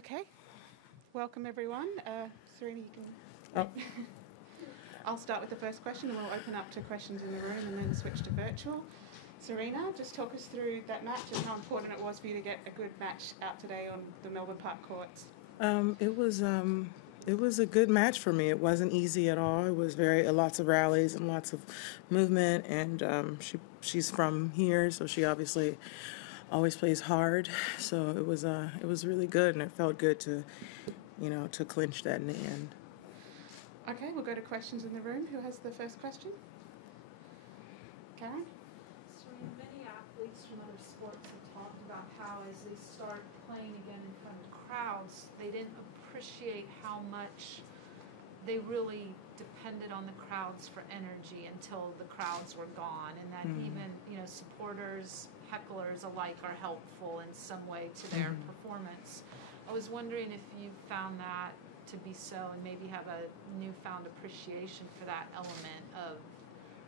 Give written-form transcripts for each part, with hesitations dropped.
Okay, welcome everyone. Serena, you can... Oh. I'll start with the first question and we'll open up to questions in the room and then switch to virtual. Serena, just talk us through that match and how important it was for you to get a good match out today on the Melbourne Park courts. It was a good match for me. It wasn't easy at all. It was lots of rallies and lots of movement, and she's from here, so she obviously always plays hard. So it was really good, and it felt good to clinch that in the end. Okay, we'll go to questions in the room. Who has the first question? Karen? Serena, many athletes from other sports have talked about how as they start playing again in front of crowds, they didn't appreciate how much they really depended on the crowds for energy until the crowds were gone, and that even supporters, hecklers alike are helpful in some way to their performance. I was wondering if you found that to be so and maybe have a newfound appreciation for that element of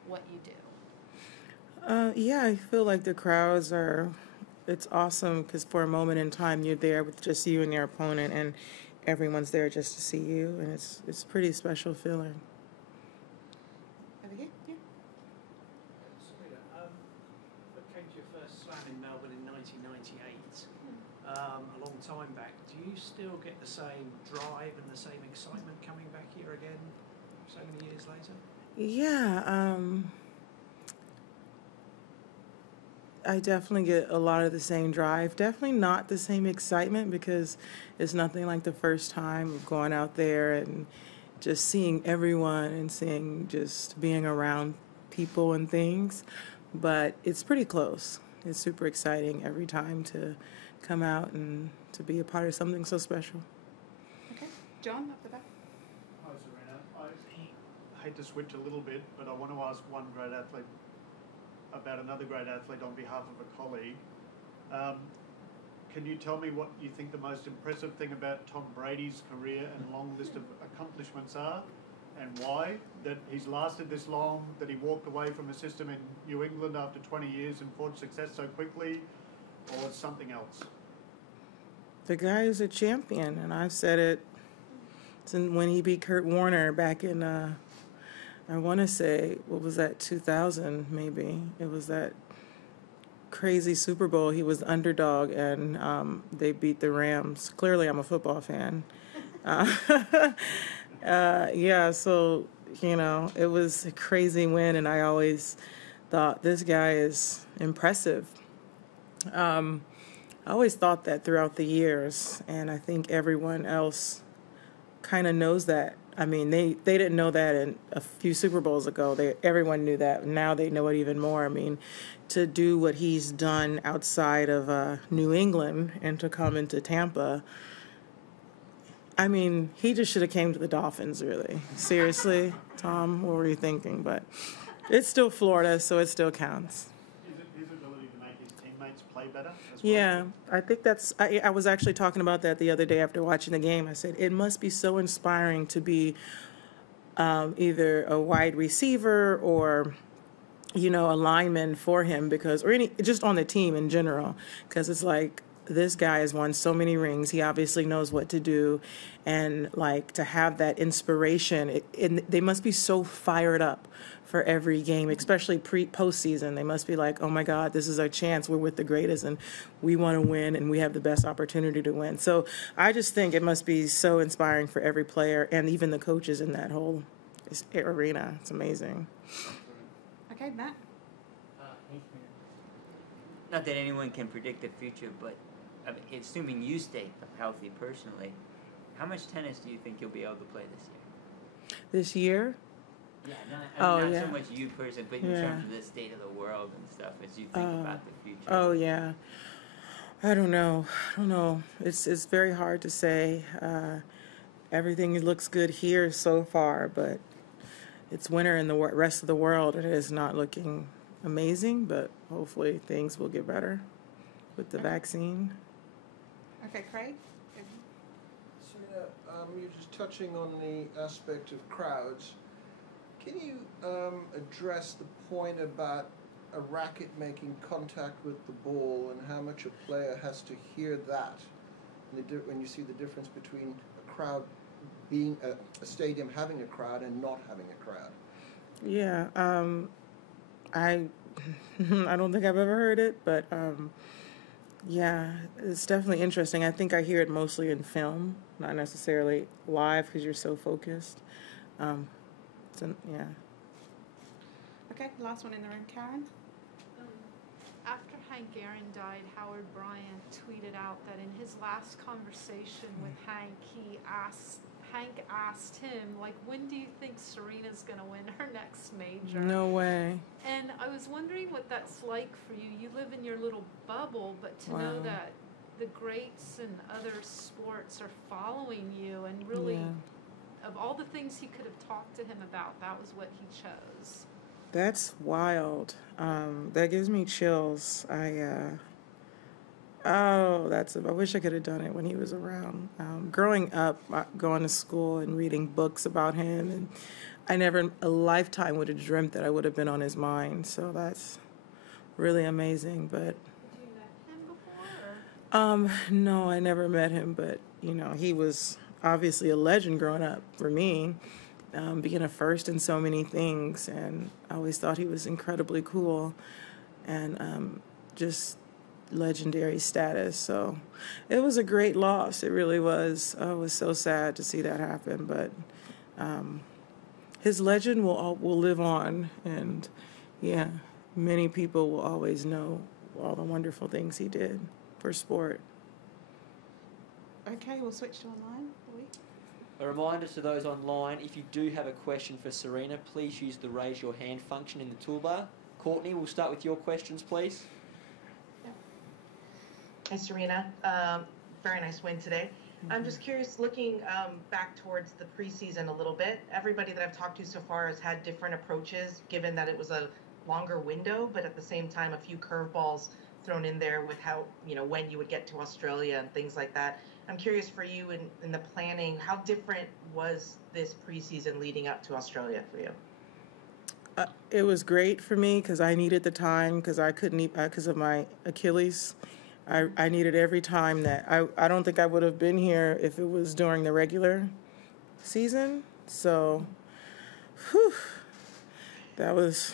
what you do. Yeah, I feel like the crowds it's awesome because for a moment in time you're there with just you and your opponent, and everyone's there just to see you, and it's a pretty special feeling. Over here? Yeah. Serena, what came to your first slam in Melbourne in 1998, a long time back. Do you still get the same drive and the same excitement coming back here again so many years later? Yeah, I definitely get a lot of the same drive. Definitely not the same excitement because it's nothing like the first time of going out there and just seeing everyone and being around people and things. But it's pretty close. It's super exciting every time to come out and to be a part of something so special. Okay, John, up the back. Hi, Serena. I hate to switch a little bit, but I want to ask one great athlete about another great athlete on behalf of a colleague. Can you tell me what you think the most impressive thing about Tom Brady's career and long list of accomplishments are, and why? That he's lasted this long, that he walked away from a system in New England after 20 years and forged success so quickly, or it's something else? The guy is a champion, and I've said it when he beat Kurt Warner back in I want to say, what was that, 2000 maybe? It was that crazy Super Bowl. He was the underdog, and they beat the Rams. Clearly, I'm a football fan. Yeah, so, it was a crazy win, and I always thought, this guy is impressive. I always thought that throughout the years, and I think everyone else kind of knows that. I mean, they didn't know that in a few Super Bowls ago. Everyone knew that. Now they know it even more. I mean, to do what he's done outside of New England and to come into Tampa, I mean, he just should have came to the Dolphins, really. Seriously, Tom, what were you thinking? But it's still Florida, so it still counts. His ability to make his teammates play better as well? Yeah, I think I was actually talking about that the other day after watching the game. I said, it must be so inspiring to be either a wide receiver or, a lineman for him just on the team in general, because it's like, this guy has won so many rings. He obviously knows what to do. And, to have that inspiration, they must be so fired up for every game, especially postseason. They must be like, oh, my God, this is our chance. We're with the greatest, and we want to win, and we have the best opportunity to win. So I just think it must be so inspiring for every player and even the coaches in that whole arena. It's amazing. Okay, Matt. Not that anyone can predict the future, but assuming you stay healthy personally, how much tennis do you think you'll be able to play this year? This year? Yeah, not so much you personally, but in terms of the state of the world and stuff, as you think about the future. Oh, yeah. I don't know. It's very hard to say. Everything looks good here so far, but it's winter in the rest of the world, and it is not looking amazing, but hopefully things will get better with the vaccine. Okay, Craig. Serena, you're just touching on the aspect of crowds. Can you address the point about a racket making contact with the ball and how much a player has to hear that and when you see the difference between a crowd being a stadium having a crowd and not having a crowd. Yeah, I I don't think I've ever heard it, but yeah, it's definitely interesting. I think I hear it mostly in film, not necessarily live because you're so focused. Yeah. Okay, last one in the room, Karen. After Hank Aaron died, Howard Bryant tweeted out that in his last conversation with Hank, Hank asked him, like, when do you think Serena's going to win her next major? No way. And I was wondering what that's like for you. You live in your little bubble, but to know Wow. that the greats in other sports are following you, and really, of all the things he could have talked to him about, that was what he chose. That's wild. That gives me chills. I wish I could have done it when he was around. Growing up, going to school and reading books about him, and I never a lifetime would have dreamt that I would have been on his mind. So that's really amazing. But Had you met him before? no, I never met him. But he was obviously a legend growing up for me. Being a first in so many things, and I always thought he was incredibly cool, and just legendary status. So it was a great loss. It really was. I was so sad to see that happen, but his legend will live on, and yeah, many people will always know all the wonderful things he did for sport. Okay, we'll switch to online. Louis? A reminder to those online, if you do have a question for Serena, please use the raise your hand function in the toolbar. Courtney, we'll start with your questions, please. Hi, Serena. Very nice win today. I'm just curious, looking back towards the preseason a little bit, everybody that I've talked to so far has had different approaches, given that it was a longer window, but at the same time, a few curveballs thrown in there with how, when you would get to Australia and things like that. I'm curious for you in the planning, how different was this preseason leading up to Australia for you? It was great for me because I needed the time because I couldn't eat because of my Achilles. I needed every time that I don't think I would have been here if it was during the regular season. So, that was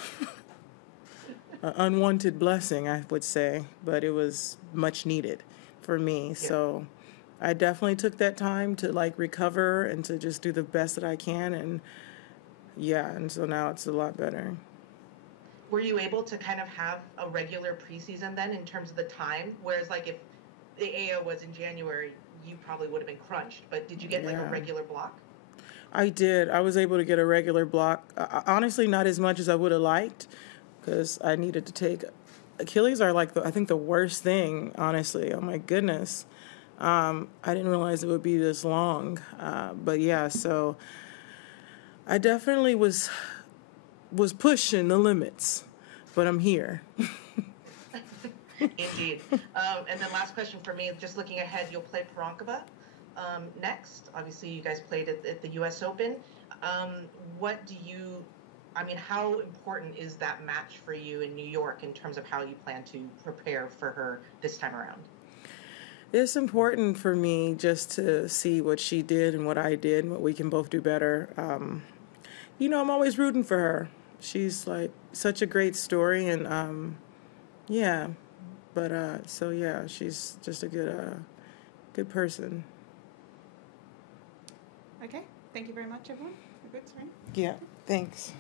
an unwanted blessing, I would say, but it was much needed for me. Yeah. So I definitely took that time to recover and to just do the best that I can. And and so now it's a lot better. Were you able to kind of have a regular preseason then in terms of the time? Whereas if the AO was in January, you probably would have been crunched, but did you get a regular block? I did. I was able to get a regular block. Honestly, not as much as I would have liked because I needed to take, Achilles are I think the worst thing, honestly. Oh my goodness. I didn't realize it would be this long. But yeah, so I definitely was pushing the limits, but I'm here. Indeed. And then last question for me, just looking ahead, you'll play Perankova next. Obviously, you guys played at the U.S. Open. How important is that match for you in New York in terms of how you plan to prepare for her this time around? It's important for me just to see what she did and what I did and what we can both do better. I'm always rooting for her. She's such a great story, and she's just a good person. Okay, thank you very much, everyone. We're good, Serena? Yeah, thanks.